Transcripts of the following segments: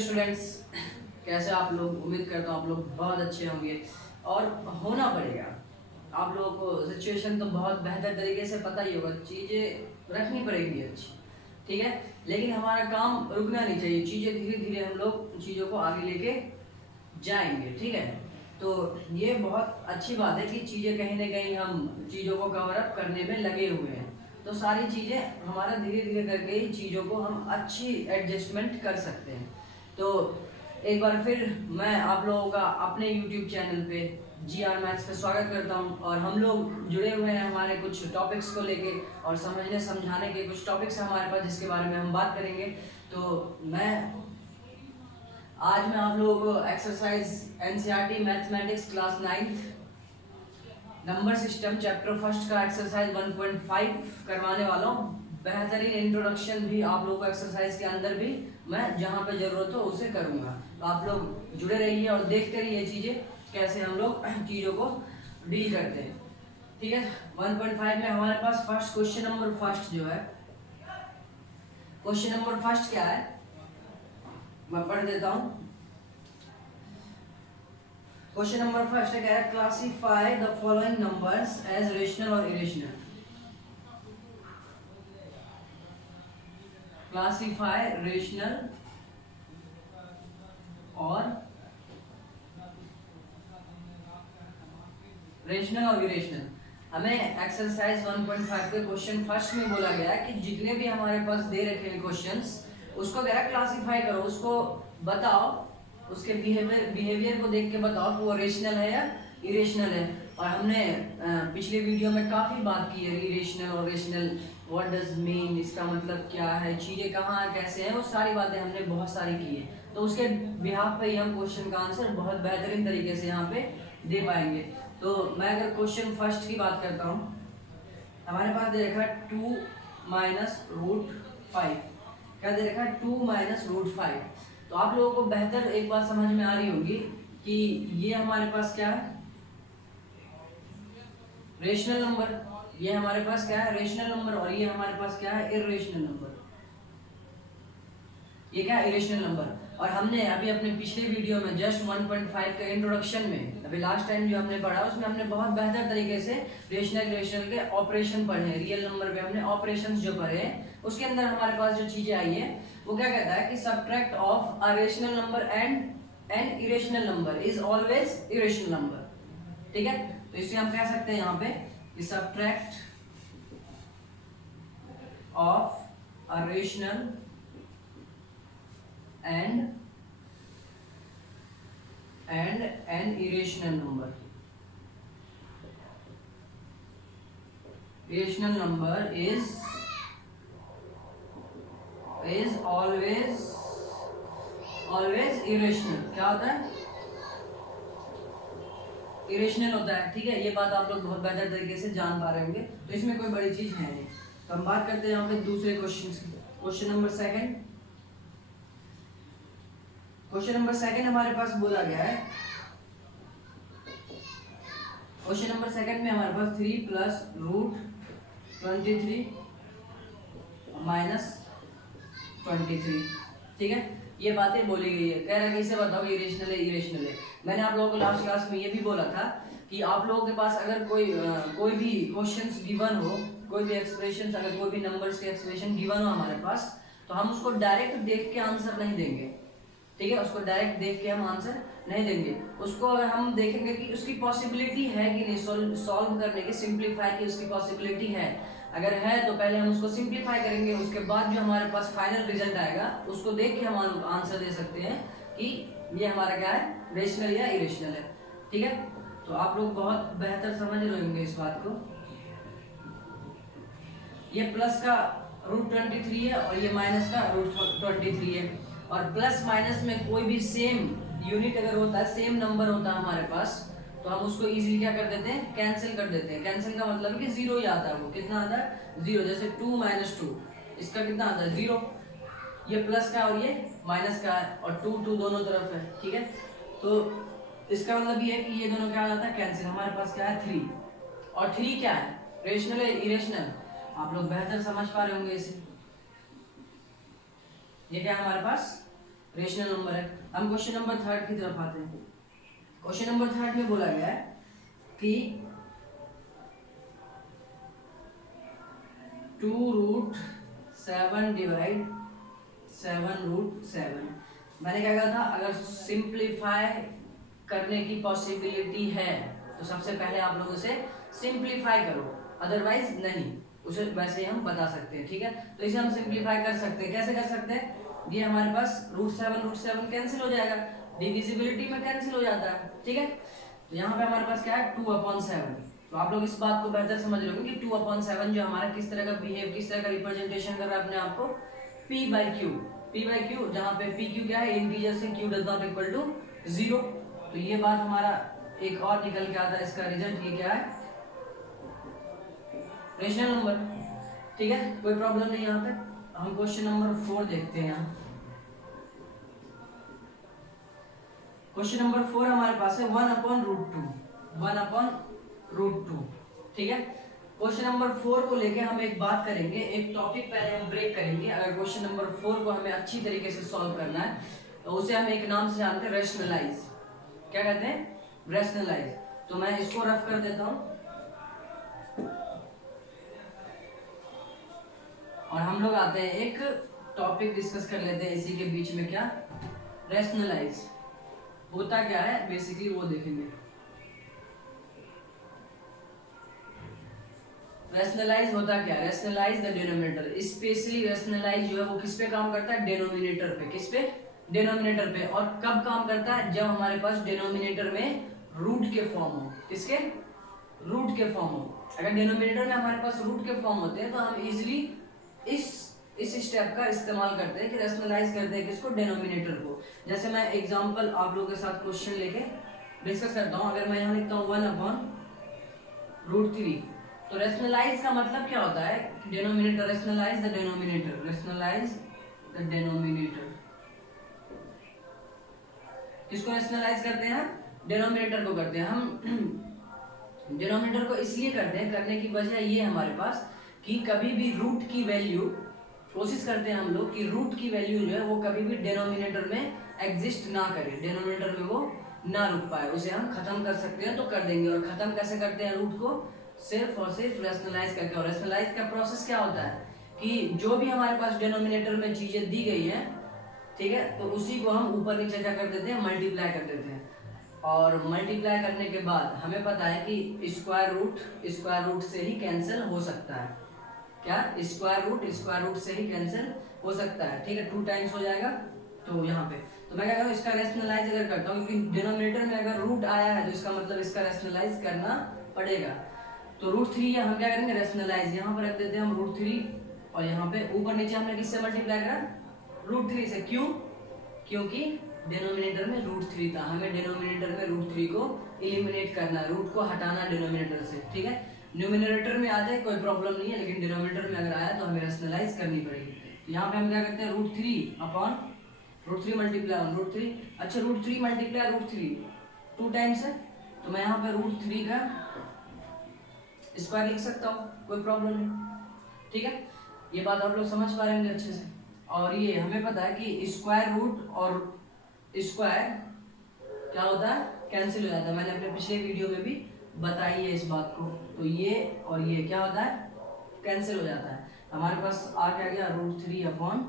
Students, कैसे आप लोग? उम्मीद करता हूँ आप लोग बहुत अच्छे होंगे और होना पड़ेगा। आप लोगों को सिचुएशन तो बहुत बेहतर तरीके से पता ही होगा, चीज़ें रखनी पड़ेगी अच्छी, ठीक है। लेकिन हमारा काम रुकना नहीं चाहिए, चीज़ें धीरे धीरे हम लोग चीज़ों को आगे लेके जाएंगे, ठीक है। तो ये बहुत अच्छी बात है कि चीज़ें कहीं ना कहीं हम चीज़ों को कवर अप करने में लगे हुए हैं। तो सारी चीज़ें हमारा धीरे धीरे करके ही चीज़ों को हम अच्छी एडजस्टमेंट कर सकते हैं। तो एक बार फिर मैं आप लोगों का अपने YouTube चैनल पे GR मैथ्स पे स्वागत करता हूं। और हम लोग जुड़े हुए हैं हमारे कुछ टॉपिक्स को लेके और समझने समझाने के कुछ टॉपिक्स हैं हमारे पास जिसके बारे में हम बात करेंगे। तो आज मैं आप लोगों को exercise NCERT mathematics class 9th number system chapter first का एक्सरसाइज 1.5 करवाने वाला हूँ। बेहतरीन इंट्रोडक्शन भी आप लोगों को एक्सरसाइज के अंदर भी मैं जहाँ पे जरूरत हो उसे करूँगा। तो आप लोग जुड़े रहिए और देखते रहिए चीज़ें कैसे हम लोग चीज़ों को डील करते हैं, ठीक है। 1.5 में हमारे पास फर्स्ट क्वेश्चन नंबर फर्स्ट जो है, क्वेश्चन नंबर फर्स्ट क्या है मैं पढ़ देता हूँ। क्वेश्चन नंबर फर्स्ट है, कह रहा है classify the following numbers as rational और इरेशनल। क्लासिफाई रेशनल और इरेशनल। हमें एक्सरसाइज 1.5 के क्वेश्चन फर्स्ट में बोला गया है कि जितने भी हमारे पास दे रखे हैं क्वेश्चंस उसको कह रहा है क्लासिफाई करो, उसको बताओ, उसके बिहेवियर को देख के बताओ कि वो रेशनल है या इरेशनल है। और हमने पिछले वीडियो में काफ़ी बात की है इरेशनल और रेशनल, व्हाट डज मीन, इसका मतलब क्या है, चीज़ें कहाँ कैसे हैं, वो सारी बातें हमने बहुत सारी की है। तो उसके बिहाफ पे ही हम क्वेश्चन का आंसर बहुत बेहतरीन तरीके से यहाँ पे दे पाएंगे। तो मैं अगर क्वेश्चन फर्स्ट की बात करता हूँ, हमारे पास दे रखा है 2 माइनस रूट 5। क्या दे रखा है? 2 माइनस रूट 5। तो आप लोगों को बेहतर एक बात समझ में आ रही होगी कि ये हमारे पास क्या है, रेशनल नंबर। ये हमारे पास क्या है, रेशनल नंबर। और ये हमारे पास क्या है, इरेशनल नंबर। ये क्या है, इरेशनल नंबर। और हमने अभी अपने पिछले वीडियो में जस्ट 1.5 के इंट्रोडक्शन में, अभी लास्ट टाइम जो हमने पढ़ा उसमें हमने बहुत बेहतर तरीके से रेशनल इरेशनल के ऑपरेशन पढ़े, रियल नंबर पे हमने ऑपरेशंस जो पढ़े हैं उसके अंदर हमारे पास जो चीजें आई है वो क्या कहता है कि subtract of a rational number and an irrational number is always irrational number, ठीक है। तो इसे हम कह सकते हैं यहाँ पे कि subtract of a rational and an irrational number. Irrational number is always irrational. क्या होता है? irrational होता है, ठीक है। ये बात आप लोग बहुत बेहतर तरीके से जान पा रहे होंगे, तो इसमें कोई बड़ी चीज है नहीं। तो हम बात करते हैं यहाँ पे दूसरे क्वेश्चन की। Question number second, question number second हमारे पास बोला गया है, क्वेश्चन नंबर सेकंड में हमारे पास 3 प्लस रूट 23 माइनस 23, ठीक है। ये बातें बोली गई है। कह रहा है कि इसे बताओ इरेशनल है इरेशनल है। मैंने आप लोगों को लास्ट क्लास में ये भी बोला था कि आप लोगों के पास अगर कोई भी क्वेश्चंस गिवन हो, कोई भी एक्सप्रेशन, अगर कोई भी नंबर्स के एक्सप्रेशन गिवन हो हमारे पास, तो हम उसको डायरेक्ट देख के आंसर नहीं देंगे, ठीक है। उसको डायरेक्ट देख के हम आंसर नहीं देंगे, उसको हम देखेंगे कि उसकी पॉसिबिलिटी है कि नहीं सॉल्व करने की, सिंप्लीफाई की उसकी पॉसिबिलिटी है। अगर है तो पहले हम उसको सिंप्लीफाई करेंगे, उसके बाद जो हमारे पास फाइनल रिजल्ट आएगा उसको देख के हम आंसर दे सकते हैं कि ये हमारा क्या है, रेशनल या इरेशनल है, ठीक है। तो आप लोग बहुत बेहतर समझ रहे होंगे इस बात को। ये प्लस का रूट 23 है और ये माइनस का रूट 23 है। और प्लस माइनस में कोई भी सेम यूनिट अगर होता है, सेम नंबर होता है हमारे पास, तो हम उसको इजीली क्या कर देते हैं, कैंसिल कर देते हैं। कैंसिल का मतलब है कि जीरो ही आता है, वो कितना आता है, जीरो। जैसे 2 माइनस 2, इसका कितना आता है, जीरो। ये प्लस का और ये माइनस का है और 2 दोनों तरफ है, ठीक है। तो इसका मतलब ये है कि ये दोनों क्या आता है, कैंसिल। हमारे पास क्या है, 3। और 3 क्या है, रेशनल है इरेशनल, आप लोग बेहतर समझ पा रहे होंगे इसे। ये क्या है हमारे पास, रेशनल नंबर है। हम क्वेश्चन नंबर 3 की तरफ आते हैं। क्वेश्चन नंबर 3 में बोला गया है कि 2√7 डिवाइड 7√7। मैंने क्या कहा था, अगर सिंप्लीफाई करने की पॉसिबिलिटी है तो सबसे पहले आप लोगों से सिंप्लीफाई करो, अदरवाइज नहीं। उसे वैसे हम बता सकते हैं, ठीक है। तो इसे हम सिंप्लीफाई कर सकते हैं। कैसे कर सकते हैं, ये हमारे पास √7 कैंसिल हो जाएगा, डिविजिबिलिटी में कैंसिल हो जाता है, ठीक है। तो यहाँ पे हमारे पास क्या है 2/7। तो आप लोग इस बात को बेहतर समझ रहे होंगे कि 2/7 जो हमारा किस तरह का बिहेव, किस तरह का रिप्रेजेंटेशन कर रहा है अपने आप को, p/q, जहाँ पे pq क्या है, इंटीजर से q does not equal to 0। तो ये बात हमारा एक और निकल के आता है, इसका रिजल्ट ये क्या है, रेशनल नंबर, ठीक है। कोई प्रॉब्लम नहीं। यहाँ पे हम क्वेश्चन नंबर 4 देखते हैं। यहाँ क्वेश्चन नंबर 4 हमारे पास है 1/√2, 1/√2, ठीक है। क्वेश्चन नंबर 4 को लेके हम एक बात करेंगे, एक टॉपिक पहले हम ब्रेक करेंगे। अगर क्वेश्चन नंबर 4 को हमें अच्छी तरीके से सॉल्व करना है तो उसे हम एक नाम से जानते हैं, रेशनलाइज। क्या कहते हैं, रेशनलाइज। तो मैं इसको रफ कर देता हूं और हम लोग आते हैं एक टॉपिक डिस्कस कर लेते हैं इसी के बीच में। क्या रेशनलाइज होता क्या है बेसिकली वो देखेंगे। रेशनलाइज होता क्या है, rationalise the denominator. Specially rationalise जो है वो किस पे काम करता है, डिनोमिनेटर पे। किस पे, डिनोमिनेटर पे। और कब काम करता है, जब हमारे पास डिनोमिनेटर में रूट के फॉर्म हो। किसके, रूट के फॉर्म हो। अगर डिनोमिनेटर में हमारे पास रूट के फॉर्म होते हैं तो हम इजिली इस स्टेप का इस्तेमाल करते हैं कि रेशनलाइज करते हैं किसको, डिनोमिनेटर को। जैसे मैं एग्जांपल आप लोगों के साथ क्वेश्चन लेके डिस्कस करता हूं। अगर मैं यहाँ लिखता हूँ 1/√3, तो रेशनलाइज का मतलब क्या होता है, denominator, rationalise the denominator, rationalise the denominator. किसको रेशनलाइज करते हैं, डिनोमिनेटर को करते हैं। हम डिनोमिनेटर को इसलिए करते हैं, करने की वजह ये हमारे पास कि कभी भी रूट की वैल्यू, कोशिश करते हैं हम लोग कि रूट की वैल्यू जो है वो कभी भी डिनोमिनेटर में एग्जिस्ट ना करे, डिनोमिनेटर में वो ना रुक पाए। उसे हम खत्म कर सकते हैं तो कर देंगे। और खत्म कैसे करते हैं रूट को, सिर्फ और सिर्फ रेशनलाइज करके। और रेशनलाइज का प्रोसेस क्या होता है कि जो भी हमारे पास डिनोमिनेटर में चीजें दी गई है, ठीक है, तो उसी को हम ऊपर नीचे क्या कर देते हैं, मल्टीप्लाई कर देते हैं। और मल्टीप्लाई करने के बाद हमें पता है कि स्क्वायर रूट से ही कैंसिल हो सकता है। क्या, स्क्वायर रूट से ही कैंसिल हो सकता है, ठीक है। 2 टाइम्स हो जाएगा। तो यहाँ पे तो मैं क्या करूँ, इसका रेशनलाइज अगर करता हूँ, क्योंकि डिनोमिनेटर में अगर रूट आया है तो इसका मतलब इसका रेशनलाइज करना पड़ेगा। तो √3 हम क्या करेंगे, रेशनलाइज यहाँ पर रख देते हैं हम √3। और यहाँ पे ऊपर नीचे हमने किससे मल्टीप्लाई करा, √3 से। क्यों, क्योंकि डिनोमिनेटर में √3 था, हमें डिनोमिनेटर में √3 को एलिमिनेट करना है, रूट को हटाना डिनोमिनेटर से, ठीक है। न्यूमिनेटर में आ जाए कोई प्रॉब्लम नहीं है, लेकिन डिनोमिनेटर में अगर आया तो हमें रेशनलाइज करनी पड़ेगी। तो यहाँ पे हम क्या करते हैं, √3 मल्टीप्लाई √3। अच्छा, √3 मल्टीप्लाई √3 2 टाइम्स है, तो मैं यहाँ पे √3 का स्क्वायर लिख सकता हूँ, कोई प्रॉब्लम नहीं, ठीक है। ये बात आप लोग समझ पा रहे होंगे अच्छे से। और ये हमें पता है कि स्क्वायर रूट और स्क्वायर क्या होता है, कैंसिल हो जाता है। मैंने अपने पिछले वीडियो में भी बताई है इस बात को। तो ये और ये क्या होता है, कैंसिल हो जाता है। हमारे पास आ क्या गया, √3/3,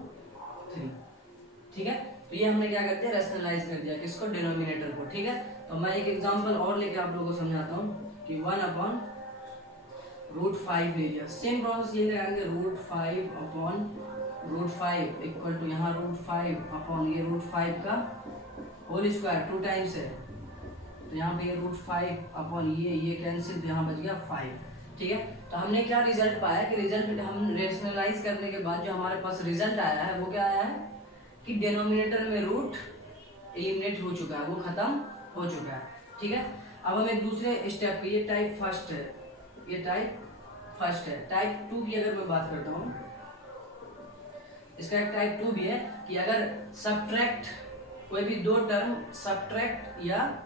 ठीक है। तो ये हमने क्या करते हैं, रेशनलाइज कर दिया किसको, डिनोमिनेटर को, ठीक है। तो मैं एक एग्जांपल और लेके आप लोगों को समझाता हूँ कि 1/√5 ले लिया। सेम प्रोसेस ये लगाएंगे, √5/√5 इक्वल टू यहाँ √5 ये √5 का होल स्क्वायर 2 टाइम्स है। तो यहाँ पे √5 ये कैंसिल, यहाँ बच गया 5, ठीक है। तो हमने क्या रिजल्ट पाया कि रिजल्ट हम रेशनलाइज करने के बाद जो हमारे पास रिजल्ट आया है वो क्या आया है कि डिनोमिनेटर में रूट एलिमिनेट हो चुका है, वो खत्म हो चुका है, ठीक है। अब हम एक दूसरे स्टेप की, ये टाइप फर्स्ट है, ये टाइप फर्स्ट है। टाइप 2 की अगर मैं बात करता हूँ, इसका एक टाइप 2 भी है कि अगर सब्ट्रैक्ट, कोई भी 2 टर्म सब्ट्रैक्ट या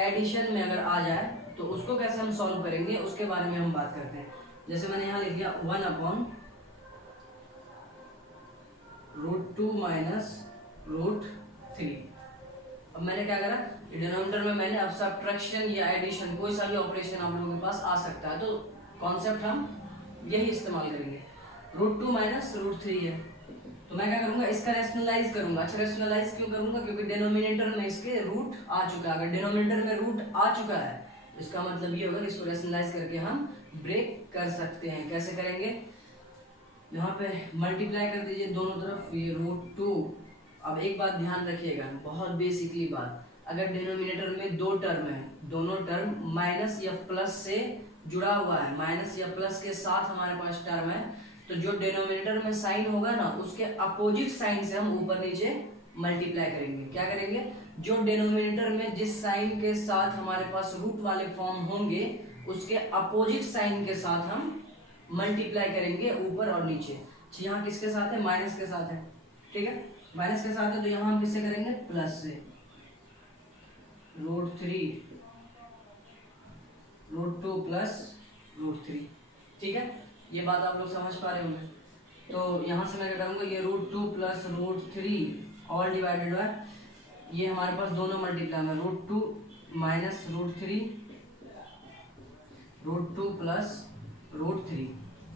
एडिशन में अगर आ जाए तो उसको कैसे हम सॉल्व करेंगे उसके बारे में हम बात करते हैं। जैसे मैंने यहाँ लिख दिया 1/√2 - रूट 3। अब मैंने क्या करा, डिनोमिनेटर में मैंने अब सब्ट्रैक्शन या एडिशन कोई सा भी ऑपरेशन आप लोगों के पास आ सकता है, तो कॉन्सेप्ट हम यही इस्तेमाल करेंगे। रूट 2 माइनस रूट 3 है, तो मैं क्या करूंगा, इसका रैशनलाइज करूंगा। अच्छा रैशनलाइज क्यों करूंगा, क्योंकि डिनोमिनेटर में इसके रूट आ चुका है। अगर डिनोमिनेटर में रूट आ चुका है इसका मतलब ये होगा कि इसको रैशनलाइज करके हम ब्रेक कर सकते हैं। कैसे करेंगे, यहाँ पे मल्टीप्लाई कर दीजिए दोनों तरफ, ये रूट 2। अब एक बात ध्यान रखिएगा, बहुत बेसिकली बात, अगर डिनोमिनेटर में दो टर्म है, दोनों टर्म माइनस या प्लस से जुड़ा हुआ है, माइनस या प्लस के साथ हमारे पास टर्म है, तो जो डिनोमिनेटर में साइन होगा ना उसके अपोजिट साइन से हम ऊपर नीचे मल्टीप्लाई करेंगे। क्या करेंगे, जो डिनोमिनेटर में जिस साइन के साथ हमारे पास रूट वाले फॉर्म होंगे उसके अपोजिट साइन के साथ हम मल्टीप्लाई करेंगे ऊपर और नीचे। यहाँ किसके साथ है, माइनस के साथ है, ठीक है, माइनस के साथ है, तो यहाँ हम किससे करेंगे, प्लस से। रूट 3 रूट 2 प्लस रूट 3, ठीक है, ये बात आप लोग समझ पा रहे होंगे। तो यहाँ से मैं क्या करूँगा, ये root 2 plus root 3 all divided by, ये हमारे पास दोनों मल्टीप्लाई में root 2 minus root 3 root 2 plus root 3,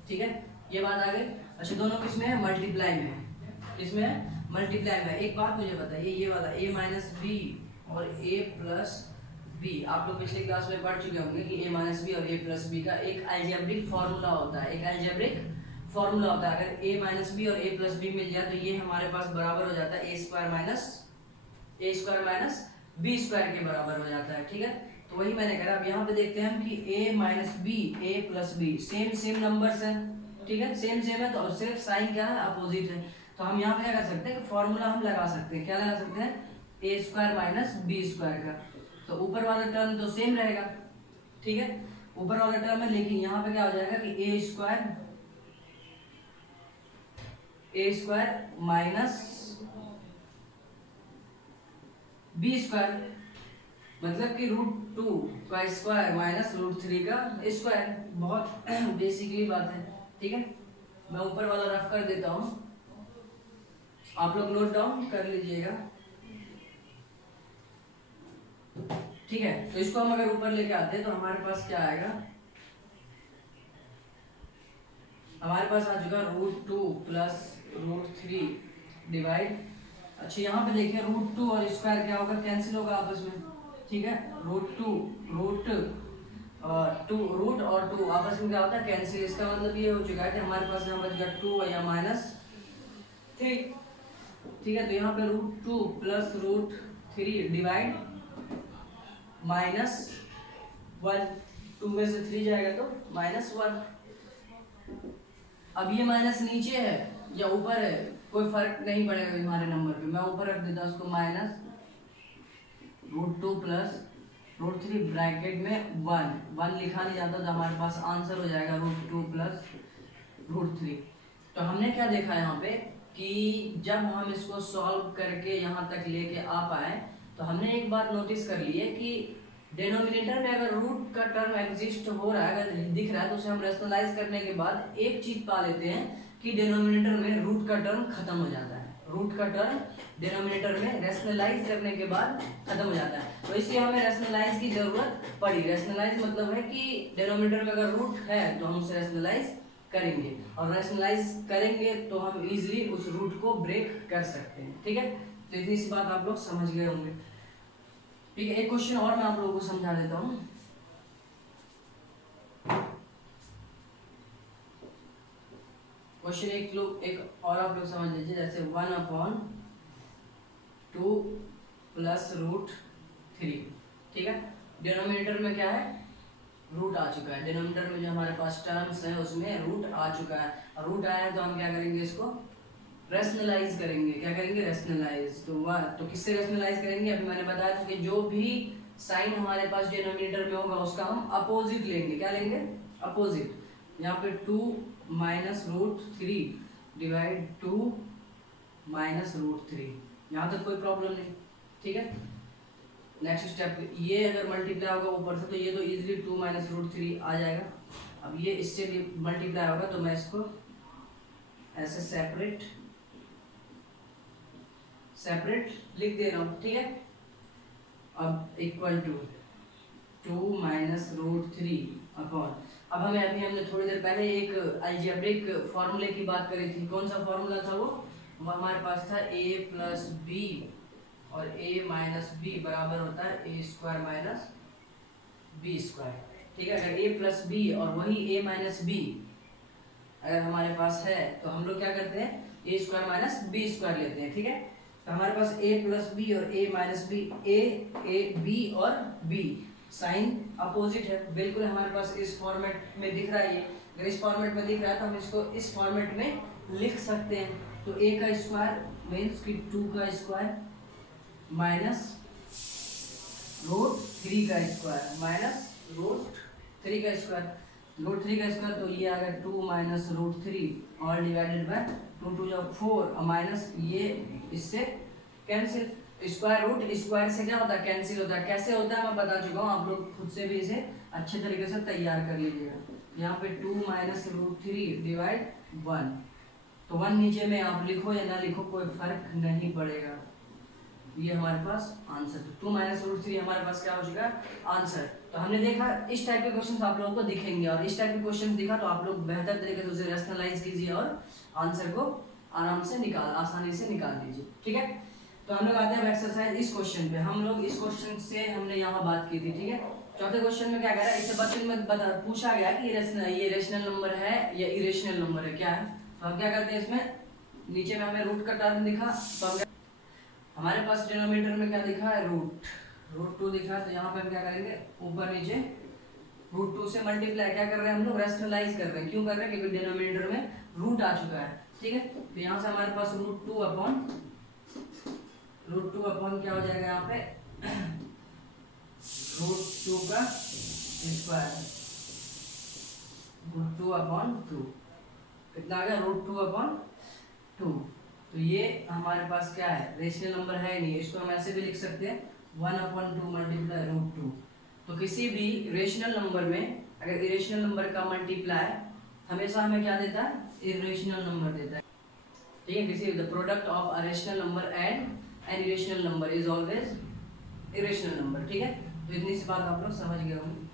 ठीक है, ये बात आ गई। अच्छा दोनों किसमें है, मल्टीप्लाई में है, किसमें है, मल्टीप्लाई में। एक बात मुझे बताइए, ये वाला a माइनस बी और a प्लस बी, आप लोग पिछले क्लास में पढ़ चुके होंगे कि a माइनस बी और a प्लस बी का एक अलजेब्रिक फार्मूला होता है, एक अलजेब्रिक फार्मूला होता है। अगर a माइनस बी और a प्लस बी मिल जाए तो ये हमारे पास बराबर हो जाता है a square minus b square के बराबर हो जाता है, ठीक है। तो वही मैंने कहा, अब यहाँ पे देखते हैं कि a minus b, a plus b same numbers हैं, ठीक है, सेम है, तो सिर्फ साइन क्या है, अपोजिट है। तो हम यहाँ पे क्या कर सकते हैं, फॉर्मूला हम लगा सकते हैं, क्या लगा सकते हैं, a square minus b square का। तो ऊपर वाला टर्म तो सेम रहेगा, ठीक है, ऊपर वाला टर्म है, लेकिन यहाँ पे क्या हो जाएगा कि a square minus b square, मतलब कि रूट 2 का स्क्वायर माइनस रूट 3 का स्क्वायर। बहुत बेसिकली बात है, ठीक है। मैं ऊपर वाला रफ कर देता हूं, आप लोग नोट डाउन कर लीजिएगा, ठीक है। तो इसको हम अगर ऊपर लेके आते हैं तो हमारे पास क्या आएगा, हमारे पास आ चुका रूट 2 प्लस रूट 3 डिवाइड। अच्छा यहाँ पे देखिए रूट 2 और स्क्वायर क्या होगा, कैंसिल होगा आपस में, ठीक है। रूट और 2 आपस में क्या होता है, कैंसिल। इसका मतलब ये हो चुका है कि हमारे पास यहाँ बच गया 2 या माइनस 3, ठीक है। तो यहाँ पे root 2 plus root 3 divide minus 1, 2 में से 3 जाएगा तो माइनस 1। अब ये माइनस नीचे है या ऊपर है कोई फर्क नहीं पड़ेगा हमारे नंबर पे, मैं ऊपर रख देता हूँ उसको, minus root 2 plus root 3 bracket में 1 लिखा नहीं जाता, तो हमारे पास आंसर हो जाएगा रूट 2 प्लस रूट 3। तो हमने क्या देखा यहाँ पे कि जब हम इसको सॉल्व करके यहाँ तक लेके आ पाए तो हमने एक बात नोटिस कर ली है कि डिनोमिनेटर में अगर रूट का टर्म एग्जिस्ट हो रहा है, अगर दिख रहा है, तो उसे हम रैशनलाइज करने के बाद एक चीज पा लेते हैं कि डिनोमिनेटर में रूट का टर्म खत्म हो जाता है। रूट का टर्म डिनोमिनेटर में रैशनलाइज करने के बाद खत्म हो जाता है, तो इसलिए हमें रैशनलाइज की जरूरत पड़ी। रैशनलाइज मतलब है कि डिनोमिनेटर में अगर रूट है तो हम उसे रैशनलाइज करेंगे, और रैशनलाइज करेंगे तो हम इजीली उस रूट को ब्रेक कर सकते हैं, ठीक है। तो इतनी सी बात आप लोग समझ गए होंगे, ठीक है। एक क्वेश्चन और मैं आप लोगों को समझा देता हूं। क्वेश्चन एक और आप लोग समझ लीजिए, जैसे 1/2 प्लस रूट 3, ठीक है। डिनोमिनेटर में क्या है, रूट आ चुका है, डिनोमिनेटर में जो हमारे पास टर्म्स है उसमें रूट आ चुका है, और रूट आया है तो हम क्या करेंगे, इसको रैशनलाइज करेंगे। क्या करेंगे, रैशनलाइज। तो किससे रैशनलाइज करेंगे, अभी मैंने बताया था कि जो भी साइन हमारे पास डिनोमिनेटर में होगा उसका हम अपोजिट लेंगे। क्या लेंगे, अपोजिट। यहाँ पे 2 minus root 3 divide 2 minus root 3, यहाँ तक कोई प्रॉब्लम नहीं, ठीक है। नेक्स्ट स्टेप, ये अगर मल्टीप्लाई होगा ऊपर से तो ये तो इजीली 2 माइनस रूट 3 आ जाएगा। अब ये इससे मल्टीप्लाई होगा तो मैं इसको ऐसे सेपरेट लिख दे रहा हूँ, ठीक है। अब equal to 2 minus root 3 upon, अब हमने थोड़ी देर पहले एक अलजेब्रिक फॉर्मूले की बात करी थी। कौन सा फॉर्मूला था वो हमारे पास था a प्लस बी और a माइनस बी बराबर होता है a square minus b square, ठीक है। अगर a प्लस बी और वही a माइनस बी अगर हमारे पास है तो हम लोग क्या करते हैं, a square minus b square लेते हैं, ठीक है। तो हमारे पास a प्लस बी और a minus b, a b और b साइन अपोजिट है, बिल्कुल हमारे पास इस फॉर्मेट में दिख रहा है। ये अगर इस फॉर्मेट में दिख रहा है तो हम इसको इस फॉर्मेट में लिख सकते हैं। तो a का स्क्वायर मीन्स कि 2 का स्क्वायर माइनस रूट 3 का स्क्वायर माइनस रूट 3 का स्क्वायर, रूट 3 का स्क्वायर, तो ये आ गया 2 minus root 3 all divided by 2 2 जा 4 और माइनस ये इससे कैंसिल। स्क्वायर रूट स्क्वायर से क्या होता है, कैंसिल होता है। कैसे होता है मैं बता चुका हूँ, आप लोग खुद से भी इसे अच्छे तरीके से तैयार कर लीजिएगा। यहाँ पे 2 माइनस रूट 3 डिवाइड 1, तो 1 नीचे में आप लिखो या ना लिखो कोई फर्क नहीं पड़ेगा। ये हमारे पास आंसर, तो 2 माइनस रूट 3 हमारे पास क्या हो चुका है, आंसर। तो हमने देखा इस टाइप के क्वेश्चन आप लोगों को दिखेंगे, और इस टाइप के क्वेश्चन दिखा तो आप लोग बेहतर तरीके से उसे रैशनलाइज कीजिए और आंसर को आराम से आसानी से निकाल दीजिए, ठीक है। तो हम लोग आते हैं एक्सरसाइज इस क्वेश्चन पे। हम लोग इस क्वेश्चन से हमने यहाँ बात की थी, ठीक है। चौथे क्वेश्चन में क्या कह रहा है, इससे क्वेश्चन में पूछा गया कि ये रेशनल नंबर है या इरेशनल नंबर है, क्या है। तो हम क्या करते हैं, इसमें नीचे में हमें रूट का टर्म दिखा, तो हमारे पास डिनोमिनेटर में क्या दिखा है, रूट 2 दिखा, तो यहाँ पे हम क्या करेंगे, ऊपर नीचे रूट 2 से मल्टीप्लाई क्या कर रहे हैं हम लोग, रैशनलाइज कर रहे हैं। क्यों कर रहे हैं, क्योंकि डिनोमिनेटर में रूट आ चुका है, ठीक है। तो यहाँ से हमारे पास रूट टू अपॉन क्या हो जाएगा, यहाँ पे रूट 2 का स्क्वायर, रूट 2 अपॉन 2 कितना आ गया, रूट 2 अपॉन 2। तो ये हमारे पास क्या है, रेशनल नंबर है नहीं, इसको हम ऐसे भी लिख सकते हैं 1/2 मल्टीप्लाई रूट 2। तो किसी भी रेशनल नंबर में अगर इरेशनल नंबर का मल्टीप्लाई हमेशा हमें क्या देता है, इरेशनल नंबर देता है, ठीक है। किसी the product of a rational number and an irrational number is always irrational number, ठीक है। तो इतनी सी बात आप लोग समझ गए होंगे।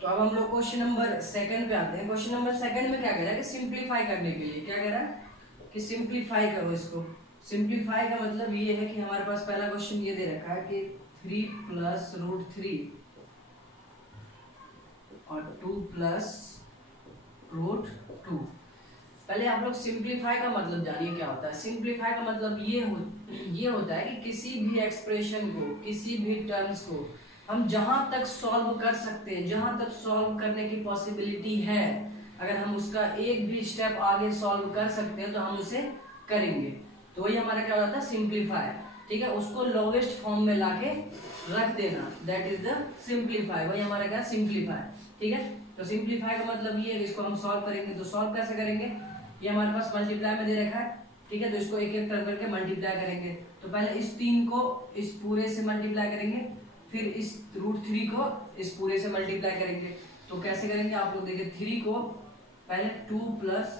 तो अब हम लोग क्वेश्चन नंबर सेकंड पे आते हैं। क्वेश्चन नंबर सेकंड में क्या कह रहा है कि सिंप्लीफाई करने के लिए क्या कह रहा है कि सिंप्लीफाई करो इसको। सिंप्लीफाई का मतलब ये है कि हमारे पास पहला क्वेश्चन ये दे रखा है कि 3 प्लस रूट 3 और 2 प्लस रूट 2। पहले आप लोग सिंप्लीफाई का मतलब जानिए क्या होता है। सिंप्लीफाई का मतलब ये होता है कि किसी भी एक्सप्रेशन को, किसी भी टर्म्स को हम जहां तक सॉल्व कर सकते हैं, जहां तक सॉल्व करने की पॉसिबिलिटी है, अगर हम उसका एक भी स्टेप आगे सॉल्व कर सकते हैं तो हम उसे करेंगे। तो वही हमारा क्या होता है, सिंप्लीफाई, ठीक है। उसको लोवेस्ट फॉर्म में लाके रख देना, दैट इज द सिंप्लीफाई। वही हमारा क्या, सिंप्लीफाई, ठीक है। तो सिंप्लीफाई का मतलब ये है, इसको हम सॉल्व करेंगे। तो सॉल्व कैसे करेंगे, ये हमारे पास मल्टीप्लाई में दे रखा है, ठीक है। तो इसको एक एक टर्म करके मल्टीप्लाई करेंगे। तो पहले इस 3 को इस पूरे से मल्टीप्लाई करेंगे, फिर इस रूट 3 को इस पूरे से मल्टीप्लाई करेंगे। तो कैसे करेंगे आप लोग देखिए, 3 को पहले 2 प्लस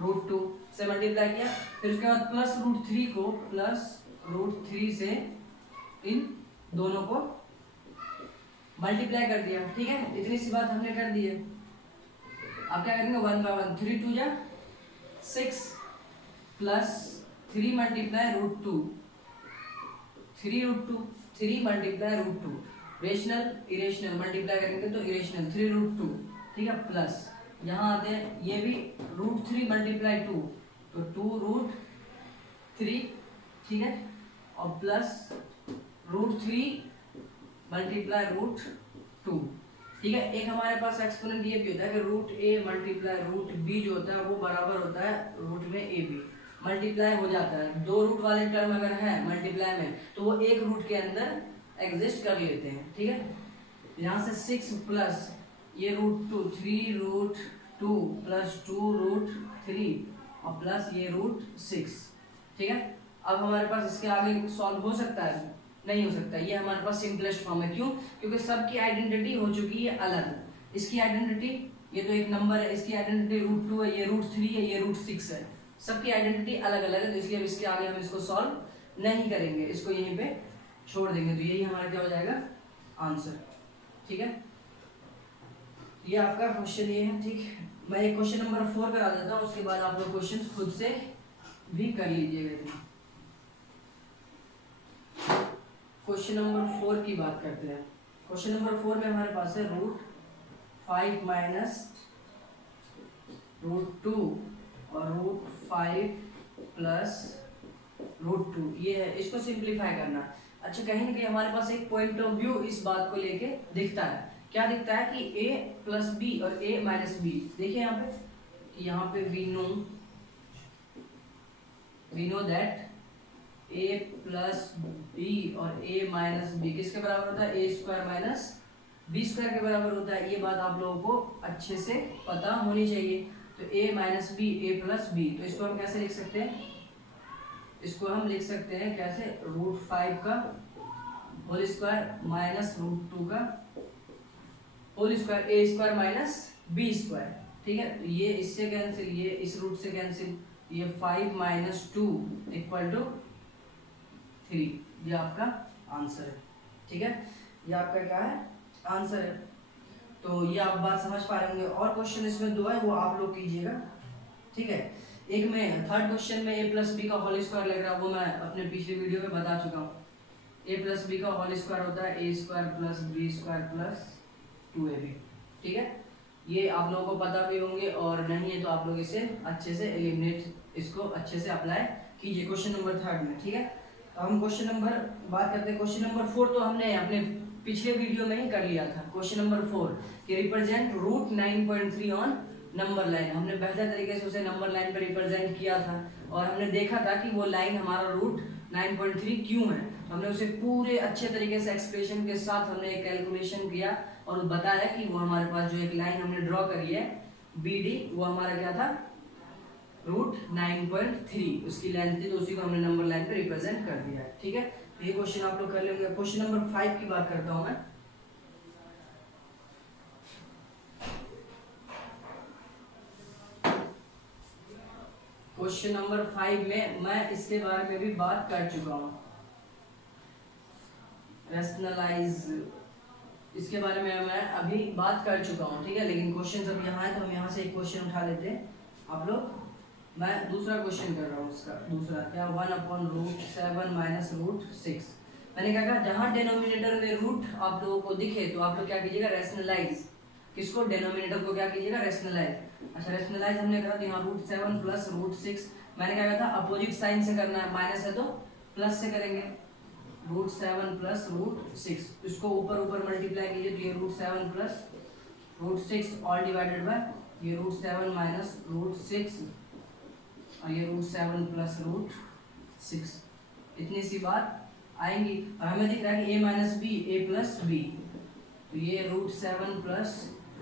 रूट 2 से मल्टीप्लाई किया, फिर उसके बाद प्लस रूट 3 को प्लस रूट 3 से इन दोनों को मल्टीप्लाई कर दिया, ठीक है। इतनी सी बात हमने कर दी है। अब क्या करेंगे, 1 बाय 1, 3 2 जा 6 plus 3 multiply root 2, 3 root 2, 3 multiply root 2, rational irrational multiply करेंगे तो इरेशनल 3 रूट 2, ठीक है। प्लस यहाँ आते हैं, ये भी रूट 3 मल्टीप्लाई 2, तो 2 रूट 3, ठीक है। और प्लस रूट 3 मल्टीप्लाई रूट 2, ठीक है। एक हमारे पास एक्सपोनेंट ये भी होता है कि root a multiply root b जो होता है वो बराबर होता है रूट में ab, मल्टीप्लाई हो जाता है। 2 रूट वाले टर्म अगर है मल्टीप्लाई में तो वो एक रूट के अंदर एग्जिस्ट कर लेते हैं, ठीक है। यहाँ से 6 प्लस ये रूट 2, 3 रूट 2 प्लस 2 रूट 3 और प्लस ये रूट 6, ठीक है। अब हमारे पास इसके आगे सॉल्व हो सकता है? नहीं हो सकता। ये हमारे पास सिंपलेस्ट फॉर्म है। क्यों? क्योंकि सबकी आइडेंटिटी हो चुकी है अलग। इसकी आइडेंटिटी, ये तो एक नंबर है, इसकी आइडेंटिटी √2 है, ये √3 है, ये √6 है। सबकी आइडेंटिटी अलग अलग है, तो इसलिए इसके आगे हम इसको सॉल्व नहीं करेंगे, इसको यहीं पे छोड़ देंगे। तो यही हमारा क्या हो जाएगा? आंसर। ठीक है, ये आपका क्वेश्चन ये है। ठीक, मैं एक क्वेश्चन नंबर 4 करा देता हूँ, उसके बाद आप लोग क्वेश्चन खुद से भी कर लीजिएगा। क्वेश्चन नंबर 4 की बात करते हैं। क्वेश्चन नंबर 4 में हमारे पास है √5 माइनस √2 और √5 प्लस √2, ये है। इसको सिंप्लीफाई करना। अच्छा, कहीं ना कहीं हमारे पास एक पॉइंट ऑफ व्यू इस बात को लेके दिखता है। क्या दिखता है कि a प्लस बी और a माइनस बी। देखिए यहाँ पे we know that a plus b और a माइनस बी किसके बराबर होता है? a square minus b square के बराबर होता है। ये बात आप लोगों को अच्छे से पता होनी चाहिए। तो a minus b, a plus b, तो इसको हम कैसे लिख सकते हैं? इसको हम लिख सकते हैं कैसे? √5 का होल स्क्वायर माइनस √2 का whole square, a square minus b square. ठीक है, तो ये इससे कैंसिल, ये इस रूट से कैंसिल, ये 5 माइनस 2 इक्वल टू 3। ये आपका आंसर है। ठीक है, ये आपका क्या है? आंसर है। तो ये आप बात समझ पा रहे होंगे। और क्वेश्चन इसमें 2 है, वो आप लोग कीजिएगा। ठीक है, एक में थर्ड क्वेश्चन में a प्लस बी का होल स्क्वायर लग रहा है, वो मैं अपने पिछले वीडियो में बता चुका हूँ। a प्लस बी का होल स्क्वायर होता है a square plus b square plus 2ab। ठीक है, ये आप लोगों को पता भी होंगे, और नहीं है तो आप लोग इसे अच्छे से एलिमिनेट, इसको अच्छे से अप्लाई कीजिए क्वेश्चन नंबर 3 में। ठीक है, तो हम क्वेश्चन नंबर बात करते हैं। क्वेश्चन नंबर 4 तो हमने अपने पिछले वीडियो में ही कर लिया था। क्वेश्चन नंबर 4 कि रिप्रेजेंट √9.3 ऑन नंबर लाइन। हमने बेहतर तरीके से उसे नंबर लाइन पर रिप्रेजेंट किया था, और हमने देखा था कि वो लाइन हमारा √9.3 क्यों है। हमने उसे पूरे अच्छे तरीके से एक्सप्रेशन के साथ हमने एक कैलकुलेशन किया और बताया कि वो हमारे पास जो एक लाइन हमने ड्रॉ करी है BD, वो हमारा क्या था? √9.3 उसकी लेंथ थी, तो उसी को हमने नंबर लाइन पे रिप्रेजेंट कर दिया है। ठीक है, ये क्वेश्चन आप लोग कर लेंगे। क्वेश्चन नंबर 5 की बात करता हूं मैं। क्वेश्चन नंबर 5 में मैं इसके बारे में भी बात कर चुका हूं, रैशनलाइज, इसके बारे में मैं अभी बात कर चुका हूं। ठीक है, लेकिन क्वेश्चन अब यहाँ है तो हम यहाँ से एक क्वेश्चन उठा लेते हैं आप लोग। मैं दूसरा क्वेश्चन कर रहा हूँ। इसका दूसरा क्या? 1/√7 माइनस √6। मैंने क्या कहा? जहाँ डेनोमिनेटर में रूट आप लोगों को दिखे तो आप लोग क्या कीजिएगा? रैशनलाइज। किसको? डेनोमिनेटर को क्या कीजिएगा? रैशनलाइज। अच्छा, रैशनलाइज हमने करा तो यहाँ √7 प्लस √6। मैंने क्या कहा था? अपोजिट साइन से करना है, माइनस है तो प्लस से करेंगे। √7 प्लस √6, इसको ऊपर ऊपर मल्टीप्लाई कीजिए तो ये √7 प्लस √6 ऑल डिवाइडेड बाय ये √7 माइनस √6 और ये √7 प्लस √6। इतनी सी बात आएंगी। और हमें दिख रहा है कि a minus b, a plus b, तो ये √7 प्लस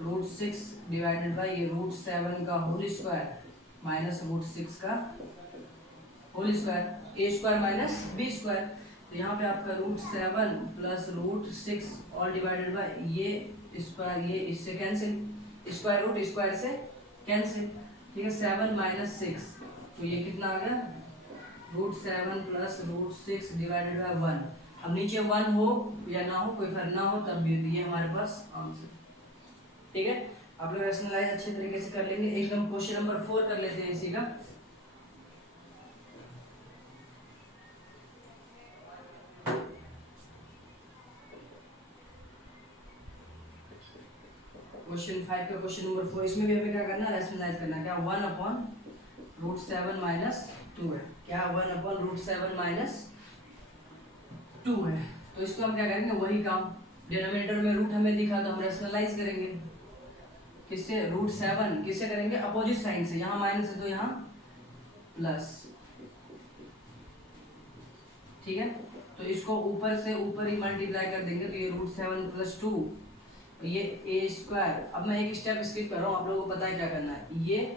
√6 डिवाइडेड बाय ये √7 का होल स्क्वायर माइनस √6 का whole square, a square minus b square. तो यहाँ पे आपका √7 प्लस √6 ऑल डिवाइडेड बाय ये स्क्वायर, ये इससे कैंसिल, स्क्वायर रूट स्क्वायर से कैंसिल। ठीक है, 7 माइनस 6, तो ये कितना आ गया? √7 प्लस √6 डिवाइडेड बाय 1। अब नीचे 1 हो या ना हो, कोई फर्क ना हो, तब भी ये हमारे पास आंसर। ठीक है, आप लोग रैशनलाइज अच्छे तरीके से कर लेंगे। एकदम क्वेश्चन नंबर 4 कर लेते हैं इसी का। क्वेश्चन 5 का क्वेश्चन नंबर 4, इसमें भी हमें क्या करना है? रैशनलाइज करना है। क्या? 1/√7 माइनस 2 है। क्या? 1/√7 माइनस 2 है। तो इसको हम क्या करेंगे? वही काम, डिनोमिनेटर में रूट हमें दिखा तो हम रैशनलाइज करेंगे। किससे? √7 किससे करेंगे? अपोजिट साइन से। यहाँ माइनस है तो यहाँ प्लस। ठीक है, तो इसको ऊपर से ऊपर ही मल्टीप्लाई कर देंगे तो ये √7 प्लस 2, ये a स्क्वायर। अब मैं एक स्टेप स्किप कर रहा हूँ, आप लोगों को पता है क्या करना है। ये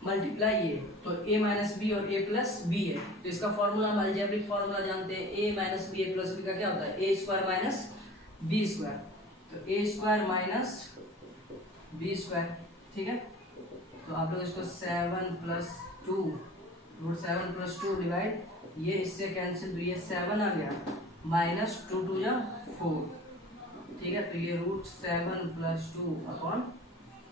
मल्टीप्लाई ये, तो a माइनस बी और a प्लस बी है, तो इसका फॉर्मूला हम अलजेब्रिक फॉर्मूला जानते हैं, a minus b a plus b का क्या होता है, a square minus b square, तो a square minus b square, ठीक है। तो आप लोग इसको 7 प्लस 2 रूट 7 प्लस 2 डिवाइड, ये इससे कैंसिल, तो ये 7 आ गया माइनस 2 2 या 4, ठीक है। तो ये रूट 7 प्लस 2 अपॉन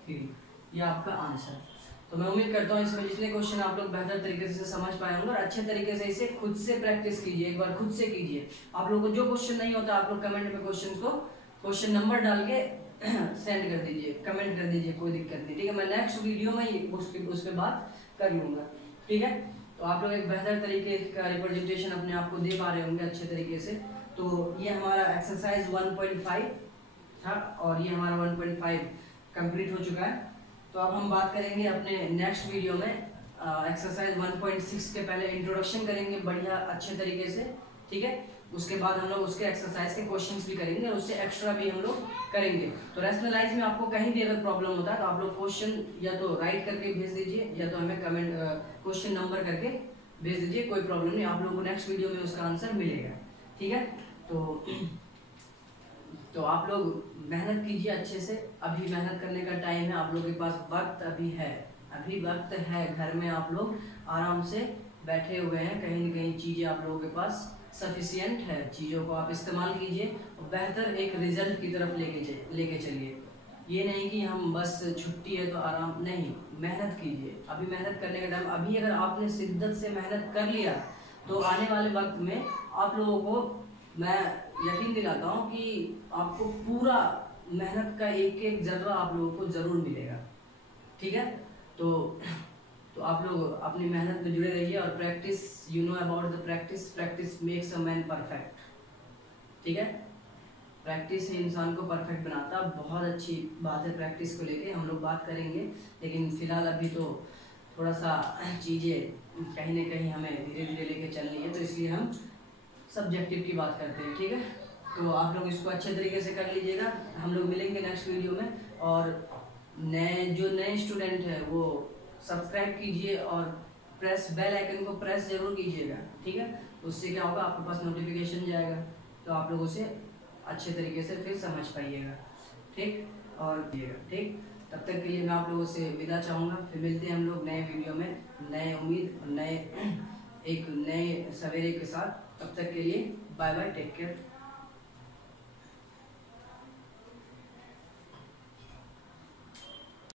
3, ये आपका आंसर। तो मैं उम्मीद करता हूँ इसमें जितने क्वेश्चन आप लोग बेहतर तरीके से समझ पाए होंगे और अच्छे तरीके से इसे खुद से प्रैक्टिस कीजिए, एक बार खुद से कीजिए। आप लोगों को जो क्वेश्चन नहीं होता आप लोग कमेंट में क्वेश्चन नंबर डाल के सेंड कर दीजिए, कमेंट कर दीजिए, कोई दिक्कत नहीं, ठीक है। मैं नेक्स्ट वीडियो में उस पर बात कर लूँगा, ठीक है। तो आप लोग एक बेहतर तरीके का रिप्रेजेंटेशन अपने आप को दे पा रहे होंगे अच्छे तरीके से। तो ये हमारा एक्सरसाइज 1.5 था और ये हमारा 1.5 कंप्लीट हो चुका है। तो अब हम बात करेंगे अपने नेक्स्ट वीडियो में एक्सरसाइज 1.6 के पहले इंट्रोडक्शन करेंगे बढ़िया अच्छे तरीके से, ठीक है। उसके बाद हम लोग उसके एक्सरसाइज के क्वेश्चंस भी करेंगे और उससे एक्स्ट्रा भी हम लोग करेंगे। तो रैशनलाइज में आपको कहीं भी अगर प्रॉब्लम होता है तो आप लोग क्वेश्चन या तो राइट करके भेज दीजिए या तो हमें कमेंट क्वेश्चन नंबर करके भेज दीजिए, कोई प्रॉब्लम नहीं, आप लोगों को नेक्स्ट वीडियो में उसका आंसर मिलेगा, ठीक है। तो आप लोग मेहनत कीजिए अच्छे से, अभी मेहनत करने का टाइम है, आप लोगों के पास वक्त अभी वक्त है, घर में आप लोग आराम से बैठे हुए हैं, कहीं न कहीं चीज़ें आप लोगों के पास सफिशिएंट है, चीज़ों को आप इस्तेमाल कीजिए और बेहतर एक रिजल्ट की तरफ लेके चलिए। ये नहीं कि हम बस छुट्टी है तो आराम, नहीं, मेहनत कीजिए, अभी मेहनत करने का टाइम। अभी अगर आपने शिद्दत से मेहनत कर लिया तो आने वाले वक्त में आप लोगों को मैं यकीन दिलाता हूँ कि आपको पूरा मेहनत का एक एक जर्रा आप लोगों को ज़रूर मिलेगा, ठीक है। तो आप लोग अपनी मेहनत में जुड़े रहिए और practice, you know about the practice makes a man perfect, ठीक है। प्रैक्टिस ही इंसान को परफेक्ट बनाता, बहुत अच्छी बात है प्रैक्टिस को लेके, हम लोग बात करेंगे। लेकिन फिलहाल अभी तो थोड़ा सा चीज़ें कहीं ना कहीं हमें धीरे धीरे लेके चलनी है, तो इसलिए हम सब्जेक्टिव की बात करते हैं, ठीक है। तो आप लोग इसको अच्छे तरीके से कर लीजिएगा, हम लोग मिलेंगे नेक्स्ट वीडियो में। और जो नए स्टूडेंट है वो सब्सक्राइब कीजिए और बेल आइकन को प्रेस जरूर कीजिएगा, ठीक है। उससे क्या होगा, आपके पास नोटिफिकेशन जाएगा तो आप लोग उसे अच्छे तरीके से फिर समझ पाइएगा, ठीक। और ठीक, तब तक के लिए मैं आप लोगों से विदा चाहूँगा, फिर मिलते हैं हम लोग नए वीडियो में, नए उम्मीद और नए सवेरे के साथ। तब तक के लिए बाय बाय, टेक केयर।